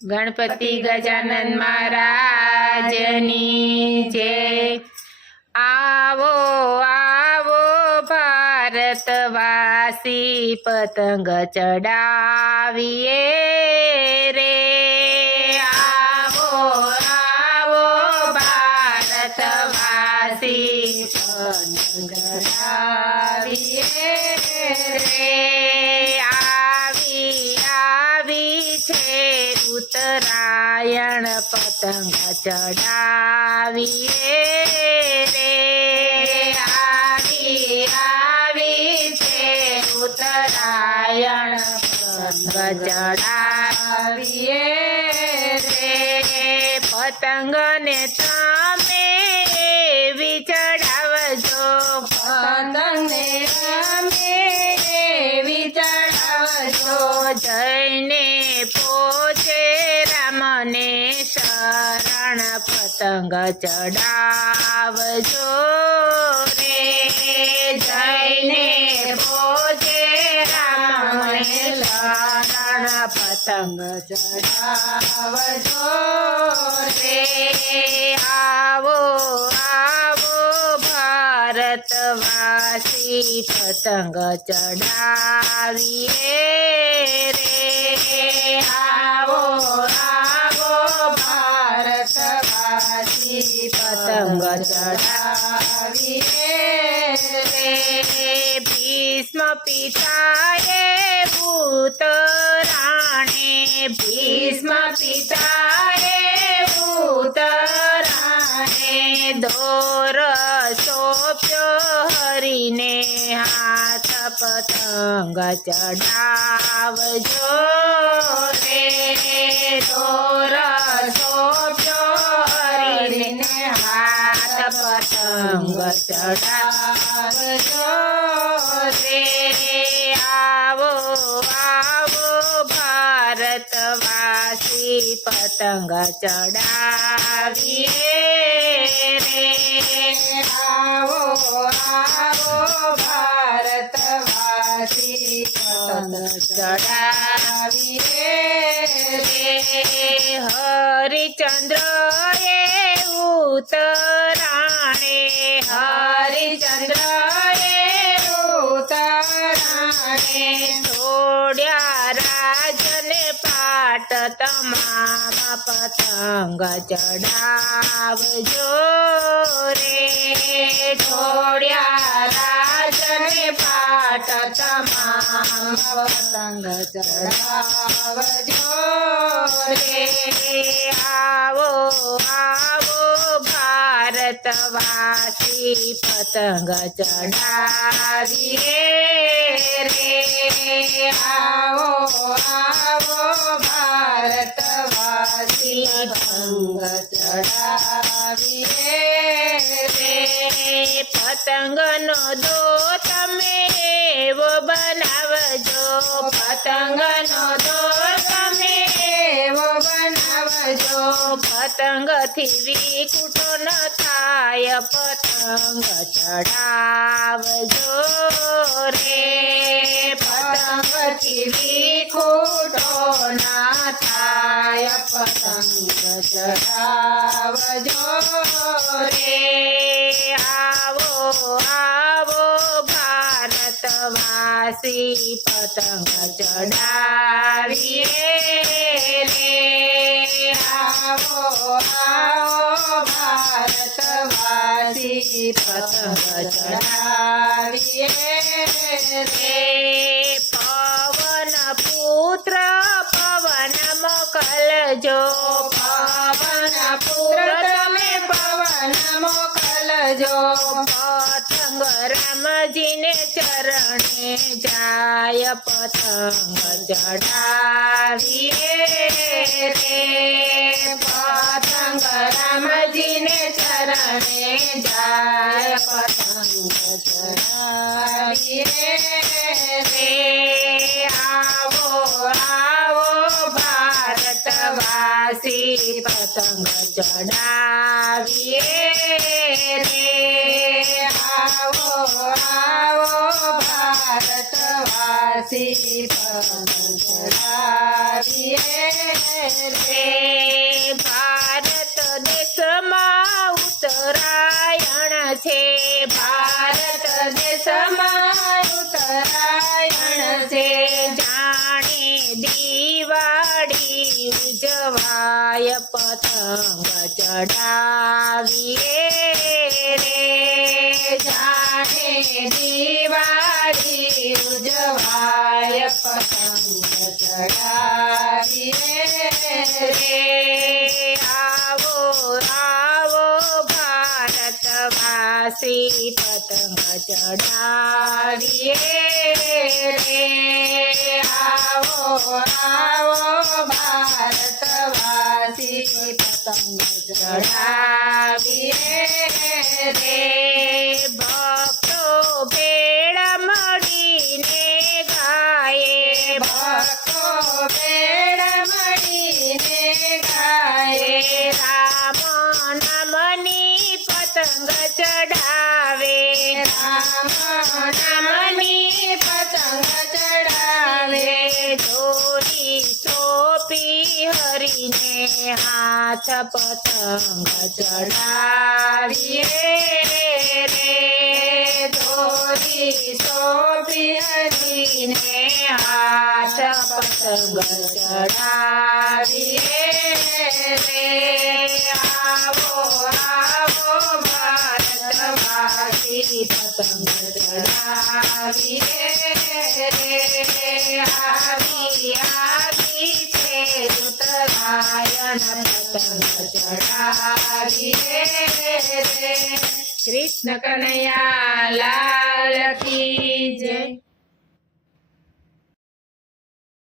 गणपति गजानन महाराजनी जय। आवो आवो भारतवासी पतंग चढ़ाविए रे। आवो आवो भारतवासी पतंग चढ़ाविए रे। उत्तरायण पतंग चढ़ाविए रे। आवी छे उत्तरायण पतंग चढ़ाविए रे। पतंग ने तमे एवी चढ़ावजो, पतंग ने तमे एवी चढ़ावजो, जईने पोचे रामने शरण पतंग चढ़ावजो रे। जईने पोचे रामने शरण पतंग चढ़ावजो रे। आवो आवो भारतवासी पतंग चढ़ाविए रे। आवो आवो भारतवासी पतंग चढ़ाविए रे। भीष्म पिताए भूतराणे, भीष्म पिताए भूतराणे, दोर सोप्यो हरिने हाथ पतंग चढ़ावजो रे। दोर सोप्यो हरिने हाथ पतंग चढ़ावजो रे। आवो आवो भारतवासी पतंग चढ़ाविए रे। आवो आवो भारतवासी पतंग चढ़ाविए रे। हरिचंद्र ये उत्तराणे, हरिचंद्र ये उत्तराणे, छोड्या राजने पाट तमाम पतंग चढ़ावजो रे। छोड्या राजने पाट तमाम पतंग चढ़ावजो रे। आवो आवो भारतवासी पतंग चढ़ाविए रे। आवो आवो भारतवासी पतंग चढ़ाविए रे। पतंग नो दो तमे एवो बनावजो, पतंग नो दो तमे एवो बनावजो, पतंग थी विखूटो न थाय पतंग चढ़ावजो रे। पतंग थी विखूटो न थाय पतंग चढ़ावजो रे। आवो आवो भारतवासी पतंग चढ़ाविए रे। आवो आवो भारतवासी पतंग चढ़ाविए रे। पवन पुत्र पवन मोकलजो, पवन पुत्र तमे पवन मोकलजो, पतंग रामजी ने चरणे जाय पतंग चढ़ाविए रे। पतंग रामजी ने चरणे जाय पतंग चढ़ाविए रे। आवो आवो भारतवासी पतंग चढ़ाविए रे। आवो आवो भारतवासी पतंग चढ़ाविए રે ભારત દેશમાં ઉત્તરાયણ છે ભારત દેશમાં ઉત્તરાયણ છે જાણે દિવાળી ઉજવાય પતંગ ચડાવીએ રે જાણે દિવાળી ઉજવાય પતંગ ચડાવીએ રે આવો આવો ભારતવાસી પતંગ ચડાવીએ રે આવો આવો ભારતવાસી પતંગ ચડાવીએ રે ભક્તો ભેળા મળીને ગાયે ભક્તો ભેળા મળીને ગાયે રામ નામની પતંગ ચડાવે રામ નામની પતંગ ચડાવે દોરી સોંપી હરીને હાથ પતંગ ચડાવીએ રે દોરી સોંપી હરીને હાથ પતંગ ચડાવીએ રે આવો આવો ભારતવાસી પતંગ ચડાવીએ રે આવી આવી છે ઉત્તરાયણ પતંગ ચડાવીએ રે કૃષ્ણ કનૈયા લાલ કી જય।